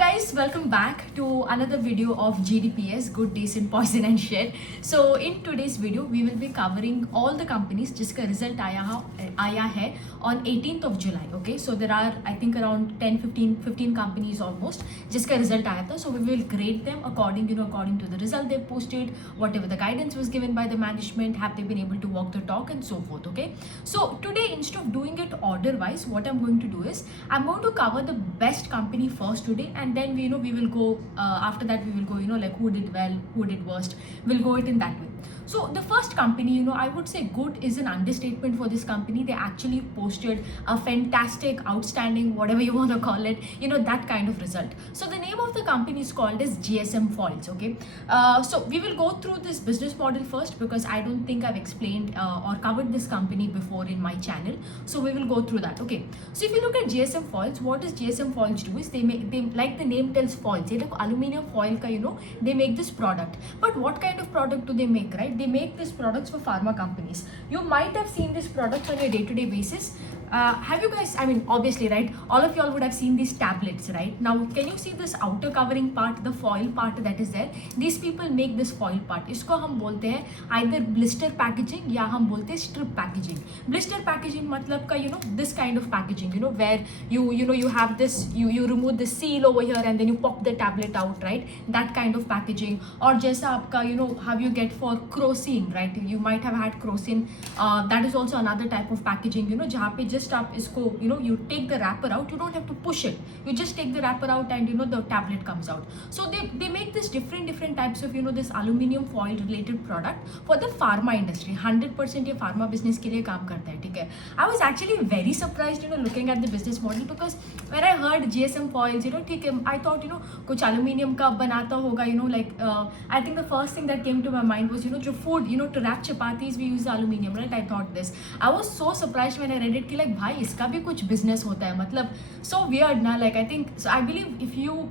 guys, welcome back to another video of GDPS, Good, Decent, Poison and Share. So in today's video, we will be covering all the companies जिसका result आया है on 18th of July. Okay, so there are I think around 10-15 companies almost जिसका result आया था. So we will grade them according to the result they posted, whatever the guidance was given by the management, have they been able to walk the talk and so forth. Okay, so today instead of doing it order wise, what I'm going to do is I'm going to cover the best company first today, and then we will go after that we will go like who did well, who did worst. We'll go it in that way. So the first company, I would say good is an understatement for this company. They actually posted a fantastic, outstanding, whatever you want to call it, that kind of result. So the name of the company is called as GSM Foils. Okay, so we will go through this business model first because I don't think I've explained or covered this company before in my channel. So we will go through that. Okay, so if you look at GSM Foils, what does GSM Foils do is they like the name tells foils. They like aluminum foil ka, they make this product. But what kind of product do they make, right? They make these products for pharma companies. You might have seen these products on a day-to-day basis. Have you guys, obviously, right? All of y'all would have seen these tablets, right? Now, can you see this outer covering part, the foil part that is there? These people make this foil part. इसको हम बोलते हैं either blister packaging या हम बोलते हैं strip packaging. Blister packaging मतलब का this kind of packaging, where you have this, you remove the seal over here and then you pop the tablet out, right? That kind of packaging. और जैसा आपका how you get for Crocin, right? You might have had Crocin. That is also another type of packaging, जहाँ पे just आप इसको you take the wrapper out. You don't have to push it. You just take the wrapper out and the tablet comes out. So they make this different types of this aluminium foil related product for the pharma industry. 100% ये pharma business के लिए काम करता है, ठीक है? I was actually very surprised looking at the business model because when I heard GSM Foils, ठीक है, I thought कुछ aluminium का बनाता होगा, like I think the first thing that came to my mind was जो food, to wrap chapatis we use aluminium, right? I thought this. I was so surprised when I read it कि like भाई इसका भी कुछ business होता है, मतलब so weird ना, like I think so. I believe if you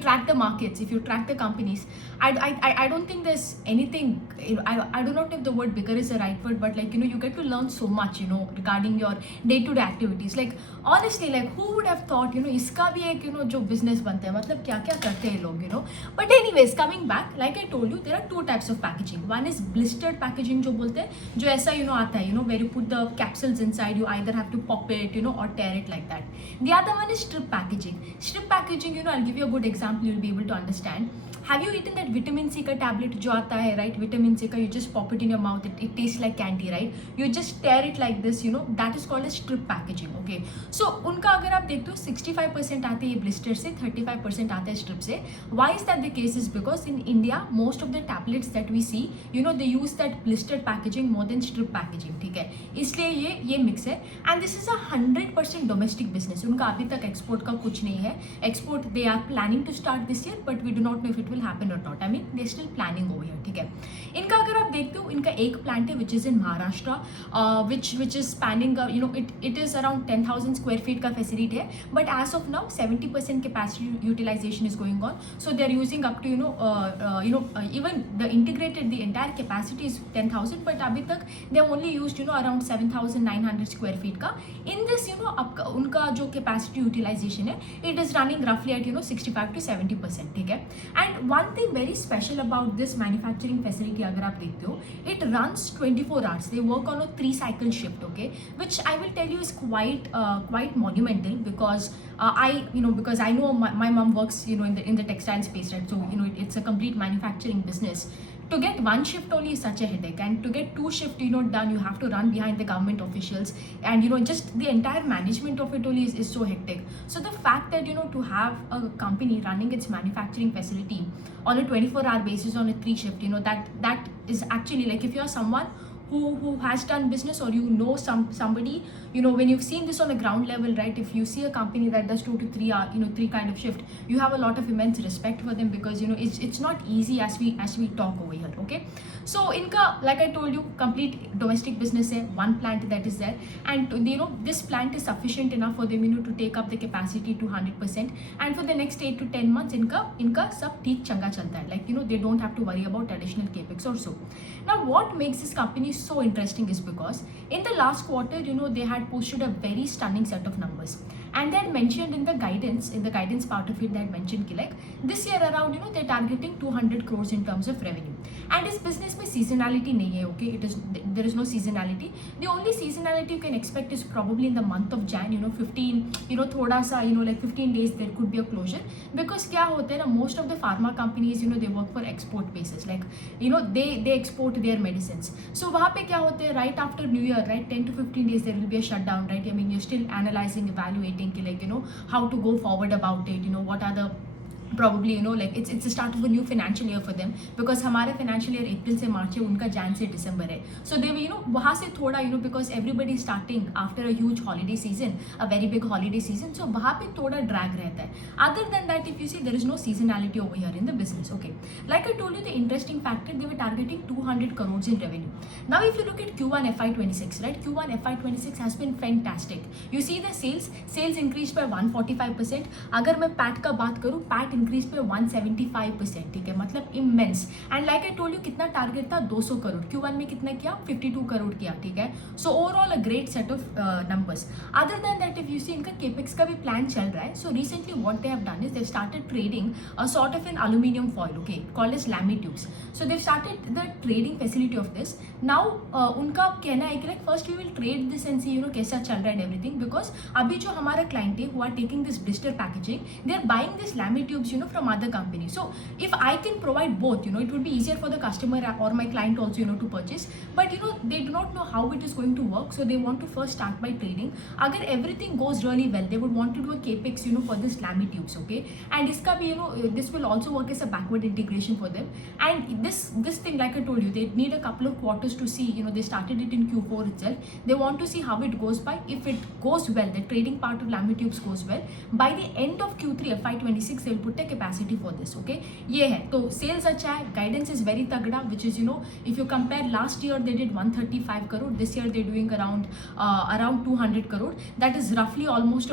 track the markets, if you track the companies, I don't think there's anything, I do not know if the word bigger is the right word, but like you get to learn so much regarding your day-to-day activities. Like honestly, like who would have thought इसका भी एक जो business बनता है, मतलब क्या क्या करते हैं लोग But anyways, coming back, like I told you, there are two types of packaging. One is blistered packaging जो बोलते हैं, जो ऐसा आता है where you put the capsules inside, you either have to pop it or tear it like that. The other one is strip packaging. Strip packaging, I'll give you a good example, you'll be able to understand. Have you eaten that vitamin C का tablet जो आता है, right? Vitamin C का, you just pop it in your mouth, it tastes like candy, right? You just tear it like this, that is called as strip packaging. Okay, so उनका अगर आप देखते हो 65% आते हैं blister से, 35% आते हैं strip से. Why is that the case? Is because in India most of the tablets that we see, they use that blistered packaging more than strip packaging, ठीक है? इसलिए ये mix है, and this is a 100% domestic business. उनका अभी तक export का कुछ नहीं है. Export they are planning to start this year, but we do not know if it will happen or not. I mean, they're still planning over here, ठीक है? इनका अगर आप देखते हो, इनका एक plant है which is in Maharashtra, which is spanning, it is around 10,000 square feet का facility है, but as of now 70% capacity utilization is going on. So they are using up to even the entire capacity is 10,000, but अभी तक they have only used around 7,900 square feet का. In this उनका जो capacity utilization है, it is running roughly at 65 to 70%, ठीक है? And one thing very special about this manufacturing facility, अगर आप देखते हो, it runs 24 hours. They work on a 3-cycle shift, okay, which I will tell you is quite monumental because because I know my mom works in the textile space, right? So it's a complete manufacturing business. To get one shift only is such a headache, and to get 2 shifts done, you have to run behind the government officials, and just the entire management of it only is so hectic. So the fact that to have a company running its manufacturing facility on a 24-hour basis on a 3 shift, that is actually like, if you are someone who has done business, or somebody, when you've seen this on a ground level, right? If you see a company that does 2 to 3 hour, 3 kind of shift, you have a lot of immense respect for them because it's not easy as we talk over here. Okay, so inka, like I told you, complete domestic business hai, one plant that is there, and this plant is sufficient enough for them to take up the capacity to 100%, and for the next 8 to 10 months inka sab theek changa chalta hai, like they don't have to worry about additional capex or so. Now what makes this company so interesting is because in the last quarter they had posted a very stunning set of numbers. and they had mentioned in the guidance part of it, they had mentioned कि like this year around they're targeting 200 crores in terms of revenue. And इस business में seasonality नहीं है, okay, there is no seasonality. The only seasonality you can expect is probably in the month of Jan, 15 थोड़ा सा like 15 days there could be a closure, because क्या होता है ना, most of the pharma companies they work for export basis, like they export their medicines. So वहाँ पे क्या होते हैं, right after New Year, right, 10 to 15 days there will be a shutdown, right? I mean, you're still analyzing, evaluating like how to go forward about it, what are the probably like it's the start of a new financial year for them, because हमारा financial year April से March है, उनका Jan से December है. So they वहाँ से थोड़ा because everybody is starting after a huge holiday season, a very big holiday season, so वहाँ पे थोड़ा drag रहता है. Other than that, if you see, there is no seasonality over here in the business. Okay, like I told you, the interesting factor, they were targeting 200 crores in revenue. Now if you look at Q1 FY26, right, Q1 FY26 has been fantastic. You see the sales increased by 145%. अगर मैं PAT का बात करूँ, PAT increase पे 175%, ठीक है, मतलब immense. And like I told you, कितना टारगेट था, 200 करोड़. Q1 में कितना किया, 52 करोड़ किया, ठीक है. So overall a great set of numbers. Other than that, if you see, इनका केपेक्स का भी प्लान चल रहा है. So recently what they have done is they started trading a sort of an aluminium foil, okay, called as lami tubes. So they started the trading facility of this. Now उनका कहना है कि like first we will trade this and see कैसा चल रहा है and everything, because अभी जो हमारा क्लाइंट है who are taking this digital packaging, they are buying this lami tubes from other companies. So if I can provide both, it would be easier for the customer or my client also to purchase. But they do not know how it is going to work, so they want to first start by trading. Agar everything goes really well, they would want to do a capex for this lamy tubes, okay. And iska bhi this will also work as a backward integration for them. And this thing, like I told you, they need a couple of quarters to see. They started it in Q4 itself. They want to see how it goes by. If it goes well, the trading part of lamy tubes goes well, by the end of Q3 FY26 they will put a capacity for this, okay. ये है तो sales अच्छा है, guidance is very तगड़ा, which is if you compare last year they did 135 crore, this year they doing around 200 crore. That is रफली almost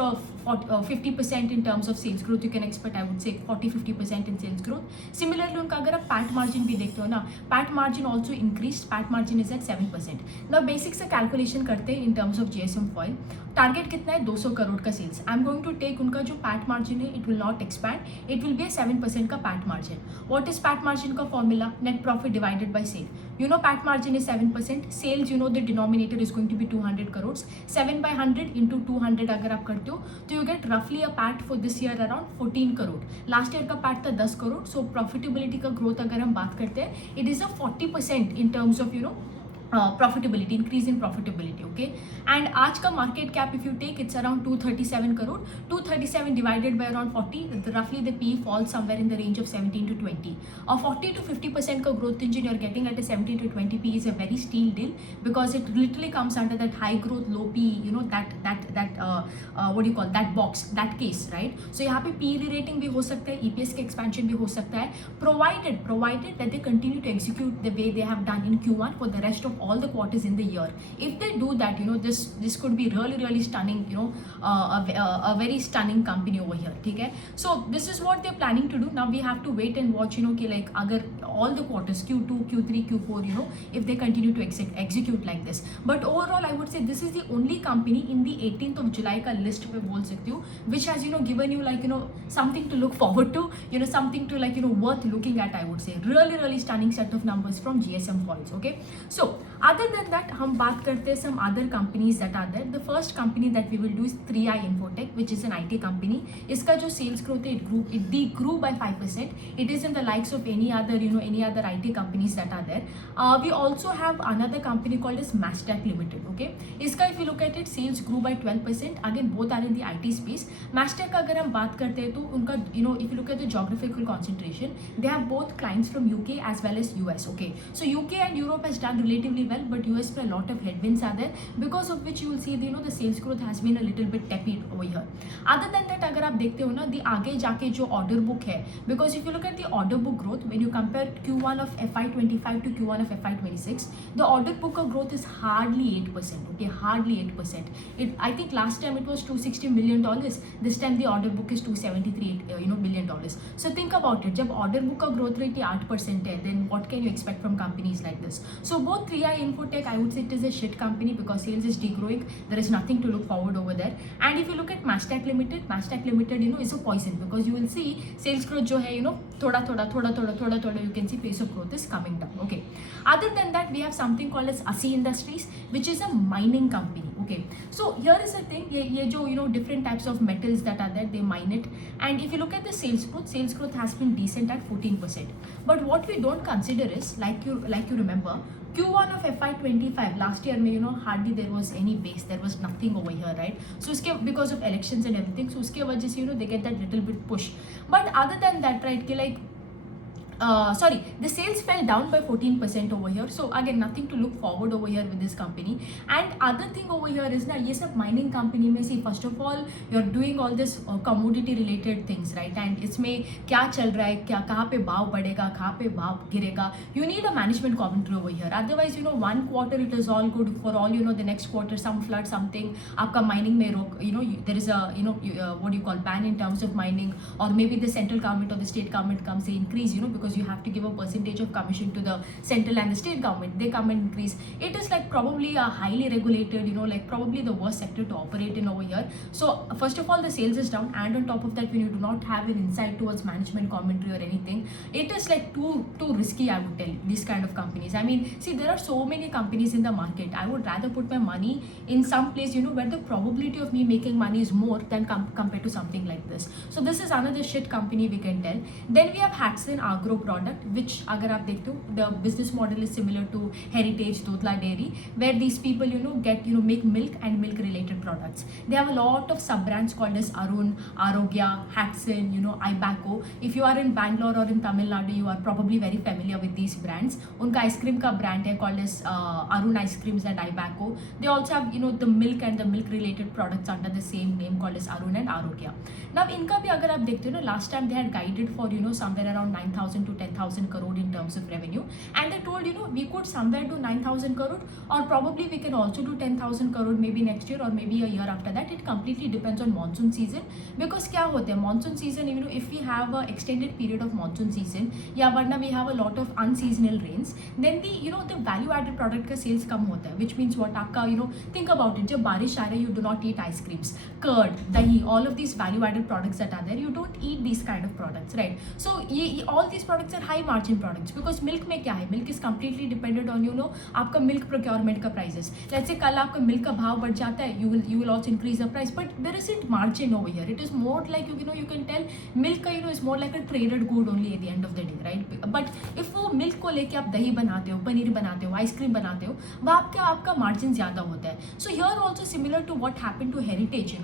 50% in terms of sales growth you can expect. I would say 40-50% in sales growth. Similarly उनका अगर आप PAT margin भी देखते हो ना, PAT margin also increased. PAT margin is at 7%. Now basic से calculation करते हैं in terms of GSM foil. Target कितना है, 200 करोड़ का sales. I am going to take उनका जो PAT मार्जिन है, it will not expand, it will be a 7% का PAT margin. What is PAT margin का formula, net profit divided by sale. PAT margin is 7%. Sales, the denominator is going to be 200 crores. 7 by 100 into 200 अगर आप करते हो तो you get roughly a PAT for this year around 14 crore. Last year का PAT था 10 करोड़. सो profitability का growth अगर हम बात करते हैं, it is a 40% in terms of profitability, increase in profitability, okay. And आज का market cap if you take, it's around 237 crore. 237 divided by around 40, roughly the PE falls somewhere in the range of 17 to 20. Or 40 to 50% का growth engine you're getting at a 17 to 20 PE is a very steal deal, because it literally comes under that high growth low PE, that what do you call that box, that case, right. So यहाँ पे PE re-rating भी हो सकता है, EPS के expansion भी हो सकता है, provided that they continue to execute the way they have done in Q1 for the rest of all the quarters in the year. If they do that, this could be really stunning, a very stunning company over here, ठीक है. So this is what they're planning to do. Now we have to wait and watch, कि like अगर all the quarters Q2, Q3, Q4, if they continue to execute like this. But overall I would say this is the only company in the 18th of July का list पे बोल सकती हूँ, which has given you like something to look forward to, something to like worth looking at. I would say really stunning set of numbers from GSM Foils, okay. So other than that, हम बात करते हैं some other companies that are there. The first company that we will do is 3i Infotech, which is an IT company. इसका जो sales growth है, it grew by 5%. It is in the likes of any other IT companies that are there. We also have another company called as Mastech Limited, okay. इसका if you look at it, sales grew by 12%. Again, both are in the IT space. Mastech का अगर हम बात करते हैं तो उनका if you look at the geographical concentration, they have both clients from UK as well as US, okay. So UK and Europe has done relatively well, but US पे a lot of headwinds are there, because of which you will see the sales growth has been a little bit tepid over here. Other than that, अगर आप देखते हो ना, the आगे जाके जो order book है, because if you look at the order book growth, when you compare Q1 of FY25 to Q1 of FY26, the order book of growth is hardly 8%, okay, hardly 8%. I think last time it was $260 million. This time the order book is $273 million. So think about it. जब order book का growth rate 8% है, then what can you expect from companies like this? So both 3i Infotech, I would say it is a shit company because sales is degrowing. There is nothing to look forward over there. And if you look at Mastech Limited, is a poison because you will see sales growth jo hai, thoda, you can see pace of growth is coming down. Okay. Other than that, we have something called as ASI Industries, which is a mining company. Okay. So here is the thing, ye jo, different types of metals that are there, they mine it. And if you look at the sales growth has been decent at 14%. But what we don't consider is, like you remember, Q1 of FY25 last year, hardly there was any base, there was nothing over here, right? So because of elections and everything, so uske wajah se, they get that little bit push. But other than that, right, the sales fell down by 14% over here. So again, nothing to look forward over here with this company. And other thing over here is that yes, a mining company may see, first of all, you're doing all this commodity related things, right? And it's में क्या चल रहा है, कहाँ पे भाव बढ़ेगा, कहाँ पे भाव गिरेगा. You need a management commentary over here. Otherwise, one quarter it is all good, for all the next quarter some flood, something, आपका mining में रोक, there is a what do you call, ban in terms of mining, or maybe the central government or the state government comes, they increase, because you have to give a percentage of commission to the central and the state government, they come and increase. It is like probably a highly regulated, like probably the worst sector to operate in over here. So first of all, the sales is down, and on top of that, when you do not have an insight towards management commentary or anything, it is like too risky, I would tell you, these kind of companies. I mean, see, there are so many companies in the market. I would rather put my money in some place, where the probability of me making money is more than compared to something like this. So this is another shit company we can tell. Then we have Hatsun Agro product, which agar aap dekhte ho, the business model is similar to Heritage Dodla Dairy, where these people make milk and milk related products. They have a lot of sub brands called as Arun, Arogya, Hatsun, Ibaco. If you are in Bangalore or in Tamil Nadu, you are probably very familiar with these brands. Unka ice cream ka brand hai called as Arun Ice Creams and Ibaco. They also have the milk and the milk related products under the same name called as Arun and Arogya. Now inka bhi agar aap dekhte ho, last time they had guided for somewhere around 9,000 to 10,000 crore in terms of revenue, and they told we could somewhere do 9,000 crore, or probably we can also do 10,000 crore maybe next year or maybe a year after that. It completely depends on monsoon season, because kya hote hai, monsoon season, if we have a extended period of monsoon season, ya varna we have a lot of unseasonal rains, then the value added product ka sales kam hota hai, which means what, aapka think about it, jab barish aa raha, you do not eat ice creams, curd, dahi, all of these value added products that are there, you don't eat these kind of products, right? So all these products are high margin products, because milk mein kya hai, milk is completely dependent on aapka milk procurement ka prices. Let's say kal aapka milk ka bhav badh jata hai, you will also increase the price, but there isn't margin over here. It is more like you can tell milk ka is more like a traded good only at the end of the day, right? But if वो milk को लेके आप दही बनाते हो, पनीर बनाते हो, ice cream बनाते हो, वहाँ आपका margin ज़्यादा होता है. So here also similar to what happened to Heritage,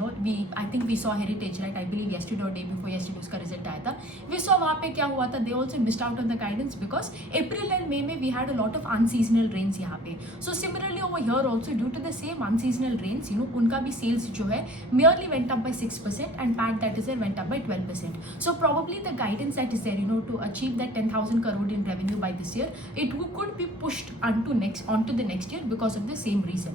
I think we saw Heritage, right? I believe yesterday or day before yesterday उसका result आया था. We saw वहाँ पे क्या हुआ था, they also missed out on the guidance because April and May में we had a lot of unseasonal rains यहाँ पे. So similarly over here also, due to the same unseasonal rains, उनका भी sales जो है merely went up by 6% and PAT that is there went up by 12%. So probably the guidance that is there, to achieve that 10,000 crore in revenue by this year, it could be pushed onto the next year because of the same reason,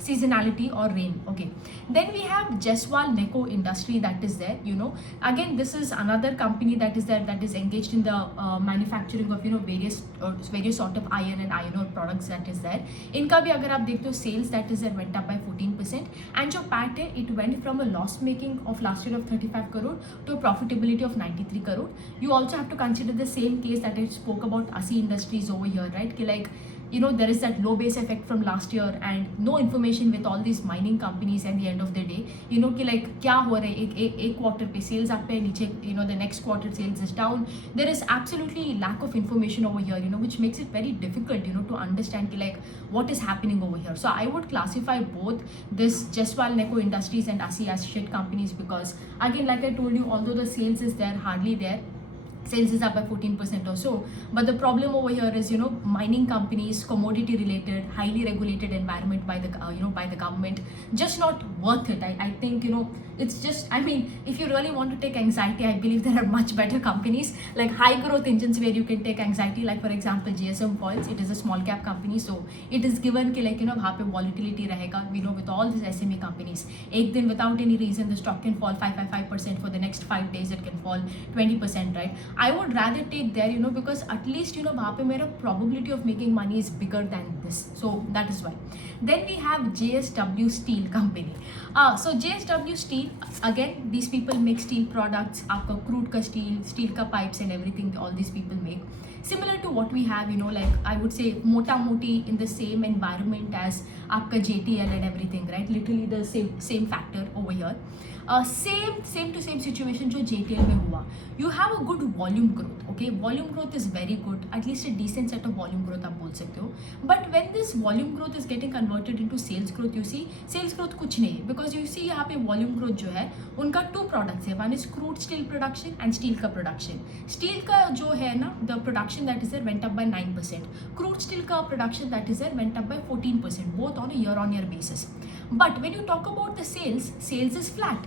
seasonality or rain. Okay. Then we have Jeswal Neco Industry that is there, again this is another company that is there that is engaged in the manufacturing of various sort of iron and iron ore products that is there. इनका भी अगर आप देखते हो sales that is there went up by 14%, and जो PAT है it went from a loss making of last year of 35 crore to a profitability of 93 crore. You also have to consider the same case that I spoke about ASI Industries over here, right? कि like there is that low base effect from last year and no information with all these mining companies at the end of the day, कि like क्या हो रहा है, एक quarter पे sales up है, नीचे the next quarter sales is down. There is absolutely lack of information over here, which makes it very difficult, to understand like what is happening over here. So I would classify both this Jeswal Neco Industries and ASI as shit companies, because again, like I told you, although the sales is there, hardly there, sales is up by 14% or so, but the problem over here is mining companies, commodity related, highly regulated environment by the by the government, just not worth it. I think it's just, I mean, if you really want to take anxiety, I believe there are much better companies like high growth engines where you can take anxiety, like for example GSM Foils. It is a small cap company, so it is given कि like वहाँ पे volatility रहेगा, with all these SME companies, एक दिन without any reason the stock can fall 5% for the next 5 days, it can fall 20%, right? I would rather take there, because at least, वहाँ पे मेरा probability of making money is bigger than this. So that is why. Then we have JSW Steel Company. So JSW Steel, again, these people make steel products. आपका crude का steel का pipes and everything, all these people make. Similar to what we have, like I would say mota moti in the same environment as आपका JTL and everything, right? Literally the same factor over here. Same to same situation जो JTL में हुआ. You have a good volume growth, okay? Volume growth is very good, at least a decent set of volume growth आप बोल सकते हो. But when this volume growth is getting converted into sales growth, you see sales growth कुछ नहीं है, because you see यहाँ पे volume growth जो है उनका 2 products है. One is crude steel production and steel का production. Steel का जो है ना, the production that is there went up by 9%. Crude steel का production that is there went up by 14%, both on a year-on-year basis. But when you talk about the sales is flat.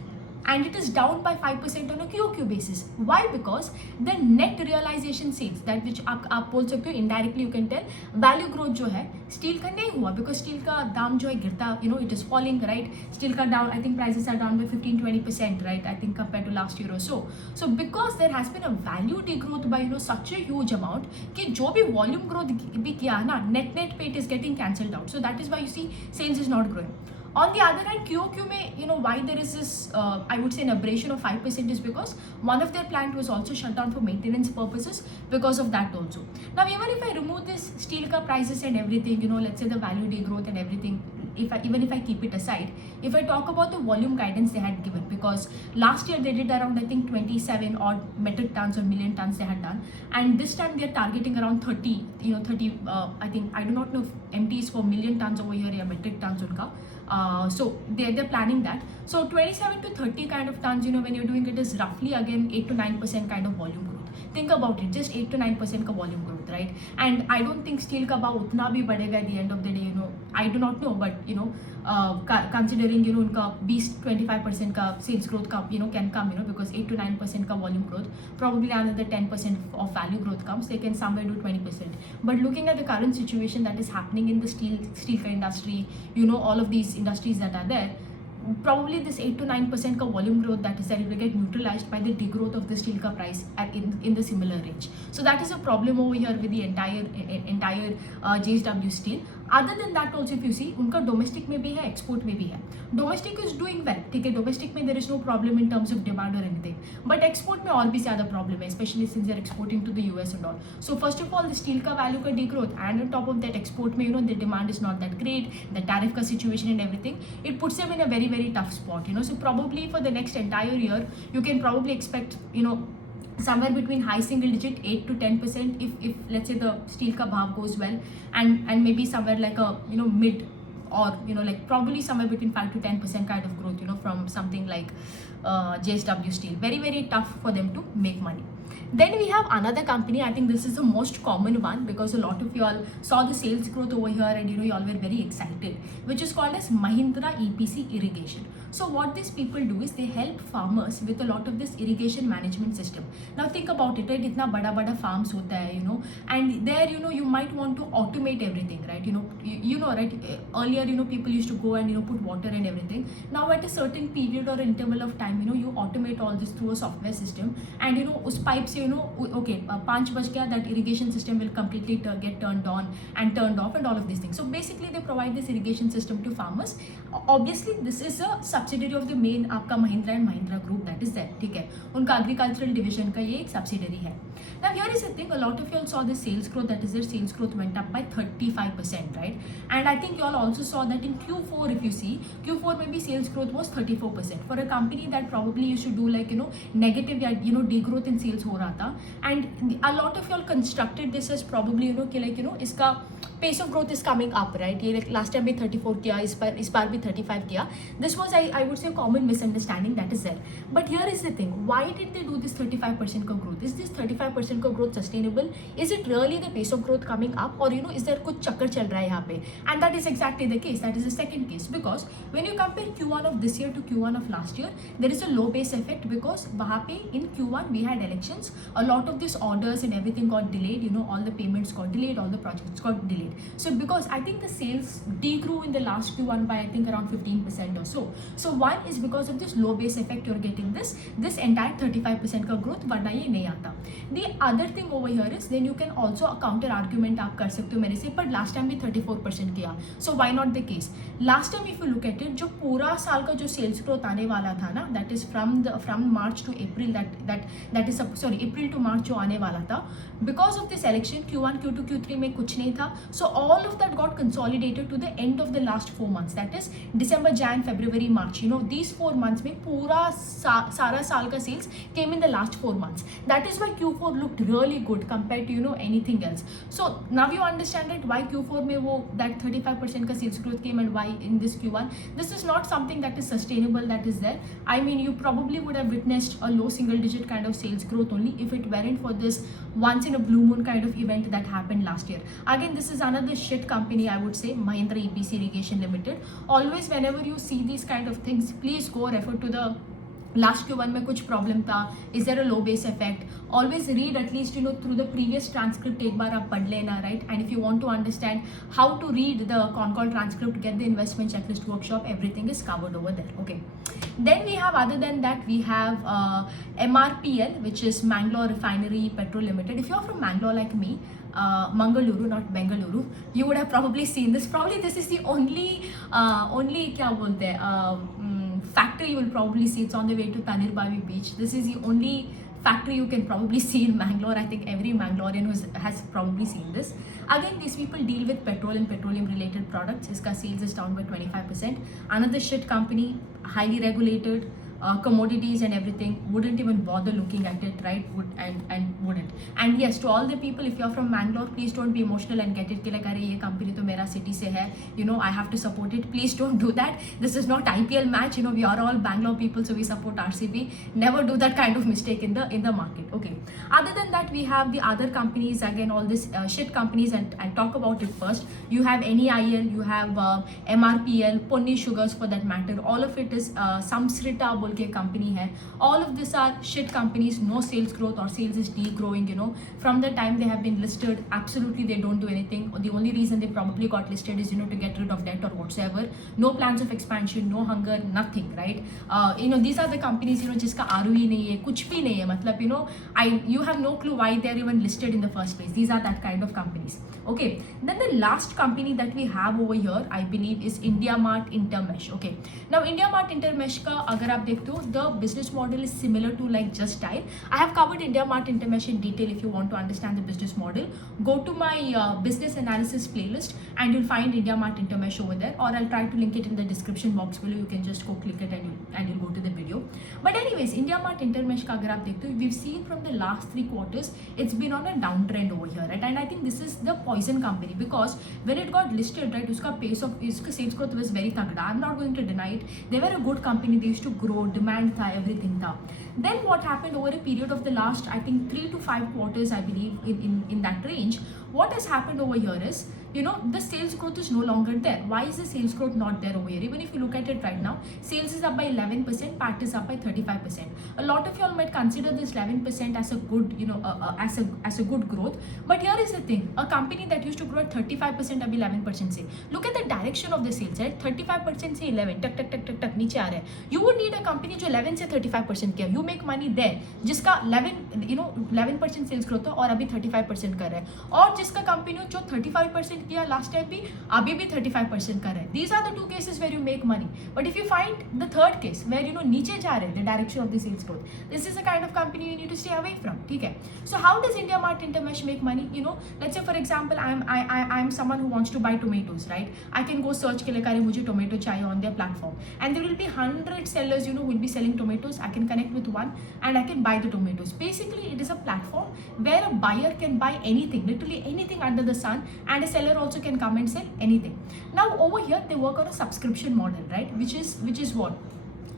And it is down by 5% on a QOQ basis. Why? Because the net realization sales, that which आप बोल सकते हो indirectly you can tell, value growth जो है steel का नहीं हुआ, because steel का दाम जो है गिरता, it is falling, right? Steel का down, I think prices are down by 15-20%, right? I think compared to last year or so. So because there has been a value degrowth by such a huge amount कि जो भी volume growth भी किया है ना, net पे it is getting cancelled out. So that is why you see sales is not growing. On the other hand, QOQ में, why there is this, I would say an aberration of 5% is because one of their plant was also shut down for maintenance purposes because of that also. Now, even if I remove this steel ka prices and everything, let's say the value degrowth and everything, even if I keep it aside, if I talk about the volume guidance they had given, because last year they did around, I think 27 odd metric tons or million tons they had done, and this time they are targeting around 30, I think, I do not know if MT is for million tons over here or metric tons unka. So they're planning that. So 27 to 30 kind of tons, when you're doing it, is roughly again 8 to 9% kind of volume growth. Think about it, just 8 to 9% का volume growth, right? And I don't think steel का भाव उतना भी बढ़ेगा at the end of the day, I do not know, but considering उनका 20-25% का sales growth का can come, because 8 to 9% का volume growth, probably another 10% of value growth comes, they can somewhere do 20%. But looking at the current situation that is happening in the steel industry, all of these industries that are there, probably this 8 to 9% ka volume growth that is there, it will get neutralized by the degrowth of the steel ka price in the similar range. So that is a problem over here with the entire JSW Steel. Other than that also, if you see, उनका domestic में भी है, export में भी है. Domestic is doing well, ठीक है, domestic में there is no problem in terms of demand or anything. But export में और भी ज़्यादा problem है, especially since they are exporting to the US and all. So first of all, the steel का value का degrowth, and on top of that export में, the demand is not that great, the tariff का situation and everything, it puts them in a very, very tough spot, So probably for the next entire year, you can probably expect, somewhere between high single digit 8 to 10% if let's say the steel ka bhav goes well, and maybe somewhere like a mid, or like probably somewhere between 5 to 10% kind of growth, from something like JSW Steel. Very, very tough for them to make money. Then we have another company. I think this is the most common one, because a lot of you all saw the sales growth over here and you all were very excited, which is called as Mahindra EPC Irrigation. So what these people do is they help farmers with a lot of this irrigation management system. Now think about it, right? Itna bada farms hota hai, and there you might want to automate everything, right? Right? Earlier people used to go and put water and everything. Now at a certain period or interval of time, you automate all this through a software system, and us pipe se okay, 5 baj gaya, that irrigation system will completely get turned on and turned off and all of these things. So basically they provide this irrigation system to farmers. Obviously this is a subsidiary of the main आपका Mahindra and Mahindra group that is there, ठीक है, उनका agricultural division का ये एक subsidiary है. Now here is the thing, a lot of you all saw the sales growth, that is their sales growth went up by 35%, right? And I think you all also saw that in Q4, if you see, Q4 maybe sales growth was 34% for a company that probably used to do like negative degrowth in sales हो रहा था. And a lot of you all constructed this as probably कि like इसका pace of growth is coming up, right? ये like last time भी 34 किया, इस बार भी 35 किया. This was I would say a common misunderstanding that is there. But here is the thing, why did they do this 35% का growth? Is this 35% का growth sustainable? Is it really the pace of growth coming up, or is there कुछ चक्कर चल रहा है यहाँ पे? And that is exactly the case. That is the second case, because when you compare Q1 of this year to Q1 of last year, there is a low base effect, because वहाँ पे in Q1 we had elections, a lot of these orders and everything got delayed, all the payments got delayed, all the projects got delayed. So because I think the sales degrew in the last Q1 by I think around 15% or so. So one is because of this low base effect you're getting this entire 35% का growth, वरना ये नहीं आता. The other thing over here is then you can also counter argument आप कर सकते हो मेरे से, पर last time भी 34% किया. So why not the case? Last time if you look at it, जो पूरा साल का जो sales growth आने वाला था ना, that is from March to April, that is sorry April to March जो आने वाला था, because of this election Q1 Q2 Q3 में कुछ नहीं था. So all of that got consolidated to the end of the last 4 months, that is December, Jan, February, March. You know, these 4 months में पूरा सारा साल का sales came in the last 4 months. That is why Q4 looked really good compared to, you know, anything else. So now you understand it, why Q4 में वो that 35% का sales growth came and why in this Q1. This is not something that is sustainable, that is there. I mean, you probably would have witnessed a low single digit kind of sales growth only if it weren't for this once in a blue moon kind of event that happened last year. Again, this is another shit company, I would say, Mahindra EPC Irrigation Limited. Always whenever you see these kind of things, please go refer to the last Q1 में कुछ problem था, is there a low base effect? Always read at least, you know, through the previous transcript एक बार आप पढ़ लेना, right? And if you want to understand how to read the con call transcript, get the investment checklist workshop, everything is covered over there. Okay. Then we have, other than that, we have MRPL, which is Mangalore Refinery Petrol Limited. If you're from Mangalore like me, Mangaluru, not Bengaluru, you would have probably seen this. Probably this is the only क्या बोलते हैं factory you will probably see. It's on the way to Tanirbavi beach. This is the only factory you can probably see in Mangalore. I think every Mangalorean has probably seen this. Again, these people deal with petrol and petroleum related products. Iska sales is down by 25%. Another shit company, highly regulated, commodities and everything, wouldn't even bother looking at it, right? Wouldn't. And yes, to all the people, if you're from Mangalore, please don't be emotional and get it कि like अरे ये company तो मेरा city से है, you know, I have to support it. Please don't do that. This is not IPL match, you know, we are all Bangalore people, so we support RCB. Never do that kind of mistake in the market. Okay. Other than that, we have the other companies, again, all this shit companies, and I'll talk about it first. You have NEIL, you have MRPL, Ponni Sugars for that matter. All of it is Samsrita बोल के company है. All of these are shit companies, no sales growth or sales is degrowing, you know. From the time they have been listed, absolutely they don't do anything. The only reason they probably got listed is, you know, to get rid of debt or whatsoever. No plans of expansion, no hunger, nothing, right? You know, these are the companies, you know, जिसका ROE नहीं है, कुछ भी नहीं है, मतलब, you know, you have no clue why they're even listed in the first place. These are that kind of companies. Okay, then the last company that we have over here, I believe, is IndiaMart Intermesh. Okay, now IndiaMart Intermesh का अगर आप देखते हो, the business model is similar to like Just Dial. I have covered IndiaMart Intermesh in detail. If you want to understand the business model, go to my business analysis playlist and you'll find IndiaMart Intermesh over there, or I'll try to link it in the description box below. You can just go click it and you'll go to the video. But anyways, IndiaMart Intermesh का अगर आप देखते हो, we've seen from the last 3 quarters, it's been on a downtrend over here, right? And I think this is the poison company, because when it got listed, right, उसका pace of इसका sales growth was very तगड़ा. I'm not going to deny it. They were a good company. They used to grow, demand था, everything था. Then what happened over a period of the last, I think, 3 to 5 quarters, I believe, in that range, what has happened over here is, you know, the sales growth is no longer there. Why is the sales growth not there over here? Even if you look at it right now, sales is up by 11%, PAT is up by 35%. A lot of y'all might consider this 11% as a good, you know, as a good growth. But here is the thing: a company that used to grow at 35% अभी 11% से, look at the direction of the sales, right? 35% से 11 टक टक टक टक टक नीचे आ रहा है. You would need a company जो 11 से 35% किया. You make money there, जिसका 11% sales growth था और अभी 35% कर रहा है, और जिसका कंपनी जो 35% किया लास्ट टाइम भी, अभी भी 35% कर रहा है. These are the 2 cases where you make money. But if you find the 3rd case where, you know, नीचे जा रहे हैं, the direction of the sales growth, this is the kind of company you need to stay away from. ठीक है? So how does IndiaMart Intermesh make money? You know, let's say for example, I'm someone who wants to buy tomatoes, right? I can go search के लिए करे मुझे tomato चाहिए on their platform, and there will be 100 sellers, you know, who will be selling tomatoes. I can connect with one and I can buy the tomatoes. Basically, it is a platform where a buyer can buy anything, literally anything under the sun, and a seller also can come and sell anything. Now over here they work on a subscription model, right? Which is what?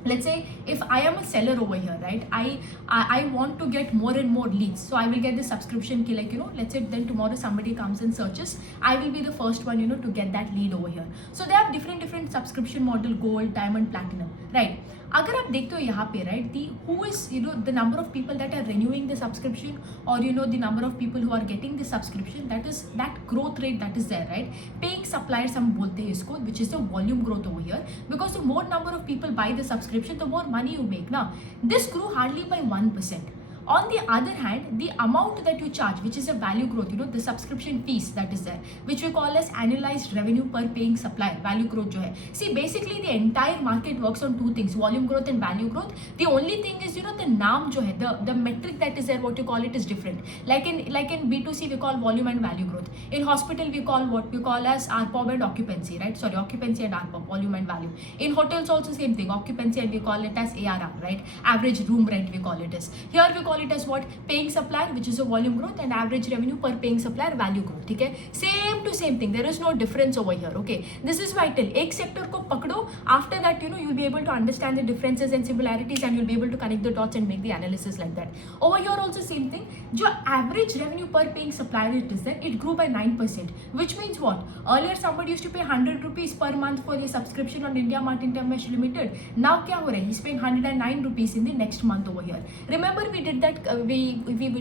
Let's say if I am a seller over here, right, I want to get more and more leads, so I will get the subscription key, like, you know, let's say then tomorrow somebody comes and searches, I will be the first one, you know, to get that lead over here. So they have different subscription model: gold, diamond, platinum, right? अगर आप देखते हो यहाँ पे right the who is you know the number of people that are renewing the subscription और you know the number of people who are getting the subscription, that is that growth rate that is there right. Paying suppliers हम बोलते हैं इसको, which is the volume growth over here, because the more number of people buy the subscription the more money you make ना. This grew hardly by 1%. On the other hand, the amount that you charge, which is a value growth, you know, the subscription fees that is there, which we call as annualized revenue per paying supplier, value growth jo hai. See, basically the entire market works on two things, volume growth and value growth. The only thing is, you know, the naam jo hai, the metric that is there, what you call it is different. Like in B2C, we call volume and value growth. In hospital, we call what we call as ARPOB and occupancy, right? Sorry, occupancy and ARPOB, volume and value. In hotels also same thing, occupancy and we call it as ARR, right? Average room rent we call it as. Here we call it as what? Paying supplier, which is a volume growth, and average revenue per paying supplier, value growth. ठीक है, same to same thing, there is no difference over here. Okay, this is vital. एक sector को पकड़ो, after that you know you'll be able to understand the differences and similarities and you'll be able to connect the dots and make the analysis like that. Over here also same thing, जो average revenue per paying supplier it is there, it grew by 9%, which means what? Earlier somebody used to pay 100 rupees per month for a subscription on India Mart Intermesh Limited. Now क्या हो रहा है? He's paying 109 rupees in the next month over here. Remember we did that we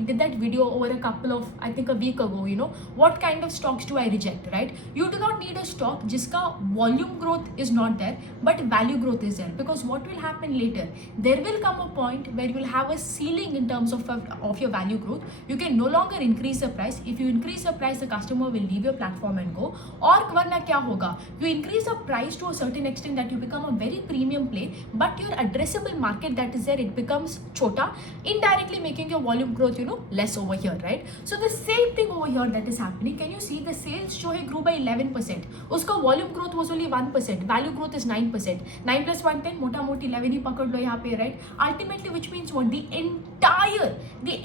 did that video over a couple of, I think a week ago, you know, what kind of stocks do I reject, right? You do not need a stock jiska volume growth is not there but value growth is there, because what will happen later, there will come a point where you will have a ceiling in terms of your value growth. You can no longer increase the price. If you increase the price, the customer will leave your platform and go. Or warna kya hoga, you increase the price to a certain extent that you become a very premium play, but your addressable market that is there, it becomes chota, indirectly making your volume growth, you know, less over here, right? So the same thing over here that is happening. Can you see the sales show grew by 11%, uska volume growth was only 1%, value growth is 9%. 9 plus 1 10, mota moti 11 hi pakad lo yahan pe, right? Ultimately, which means what? The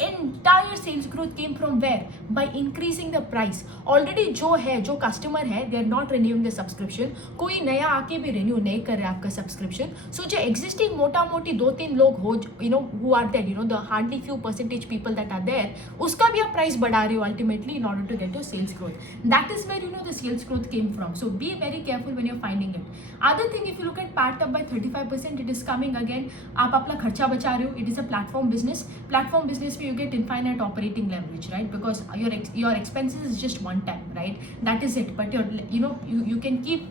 entire sales growth came from where? By increasing the price. Already जो customer है, they are not renewing the subscription. कोई नया आके भी renew नहीं कर रहा है आपका subscription. So जो existing मोटा मोटी 2-3 लोग हो, you know, who are there, you know, the hardly few percentage people that are there, उसका भी आप price बढ़ा रहे हो ultimately in order to get your sales growth. That is where, you know, the sales growth came from. So be very careful when you're finding it. Other thing, if you look at PAT up by 35%, it is coming again. आप अपना खर्चा बचा रहे हो. It is a platform business. Platform business में you get infinite operating leverage, right? Because your expenses is just one time, right? That is it. But you can keep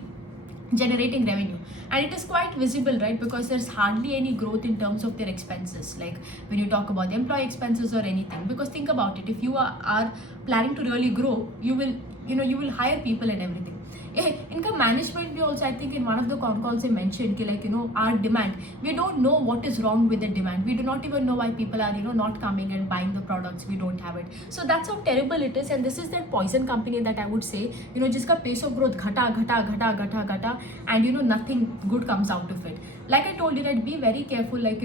generating revenue, and it is quite visible, right? Because there's hardly any growth in terms of their expenses, like when you talk about the employee expenses or anything. Because think about it, if you are planning to really grow, you will hire people and everything. इनका management भी also, I think in one of the con call से mention कि like our demand, we don't know what is wrong with the demand, we do not even know why people are not coming and buying the products, we don't have it. So that's how terrible it is, and this is that poison company that I would say, जिसका pace of growth घटा and nothing good comes out of it. Like I told you, that be very careful, like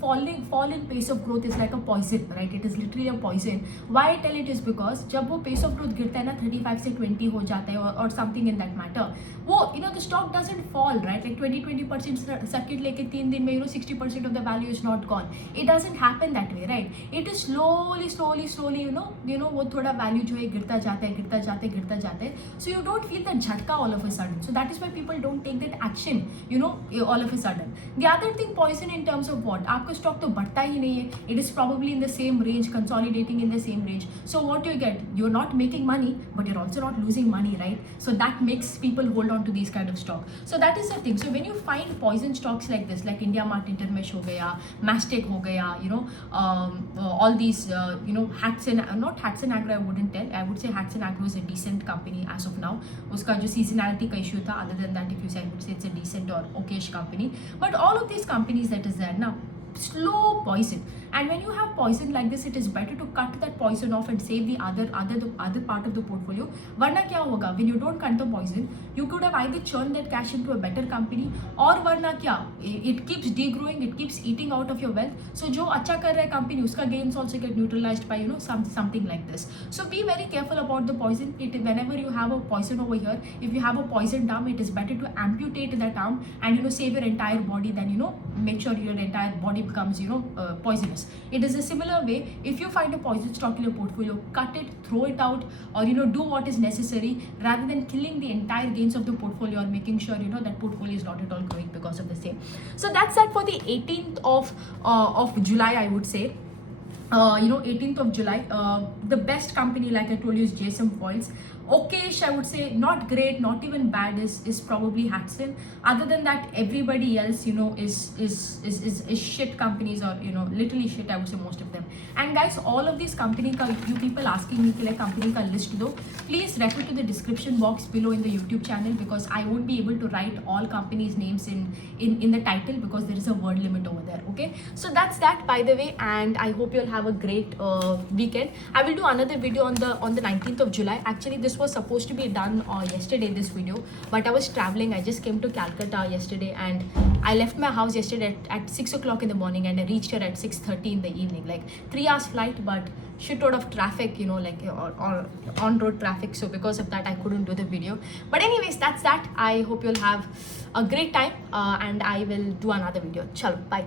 fall in pace of growth is like a poison, right? It is literally a poison. Why I tell it is because जब वो pace of growth गिरता है ना 35 से 20 हो जाता है or something in that matter, वो the stock doesn't fall, right? Like 20% circuit लेके 3 दिन में 60% of the value is not gone. It doesn't happen that way, right? It is slowly वो थोड़ा value जो है गिरता जाता है. So you don't feel that झटका all of a sudden. So that is why people don't take that action, all of a sudden. The other thing, poison in terms of what? आपका stock तो बढ़ता ही नहीं है. It is probably in the same range, consolidating in the same range. So what you get? You're not making money, but you're also not losing money, right? So that makes people hold on to these kind of stock. So that is the thing. So when you find poison stocks like this, like India Mart Intermesh हो गया, Mastec हो गया, all these, Hats and Agro, I wouldn't tell. I would say Hats and Agro is a decent company as of now. उसका जो seasonality का issue था, other than that, if you say, I would say it's a decent or okayish company. But all of these companies that is there now, slow poison. And when you have poison like this, it is better to cut that poison off and save the other part of the portfolio. Varna kya hoga, when you don't cut the poison, you could have either churned that cash into a better company, or varna kya, it keeps degrowing, it keeps eating out of your wealth. So jo acha kar raha hai company, uska gains also get neutralized by something like this. So be very careful about the poison. Whenever you have a poison over here, if you have a poisoned arm, it is better to amputate that arm and save your entire body than make sure your entire body body becomes, you know, poisonous. It is a similar way. If you find a poison stock in your portfolio, cut it, throw it out, or, you know, do what is necessary rather than killing the entire gains of the portfolio, or making sure, you know, that portfolio is not at all growing because of the same. So that's that for the 18th of July, I would say. 18th of July. The best company, like I told you, is JSM Foils. Okay-ish, I would say. Not great, not even bad, is probably Hatsun. Other than that, everybody else, you know, is shit companies, or, you know, literally shit, I would say, most of them. And guys, all of these company ka, you people asking me like company ka list do, please refer to the description box below in the YouTube channel, because I won't be able to write all companies' names in the title, because there is a word limit over there. Okay, so that's that, by the way, and I hope you'll have a great weekend. I will do another video on the 19th of July. Actually, this was supposed to be done yesterday, this video, but I was traveling. I just came to Calcutta yesterday, and I left my house yesterday at 6 o'clock in the morning, and I reached here at 6:30 in the evening, like 3 hours flight, but shitload of traffic, you know, like or on road traffic. So because of that, I couldn't do the video. But anyways, that's that. I hope you'll have a great time, and I will do another video. Chalo, bye.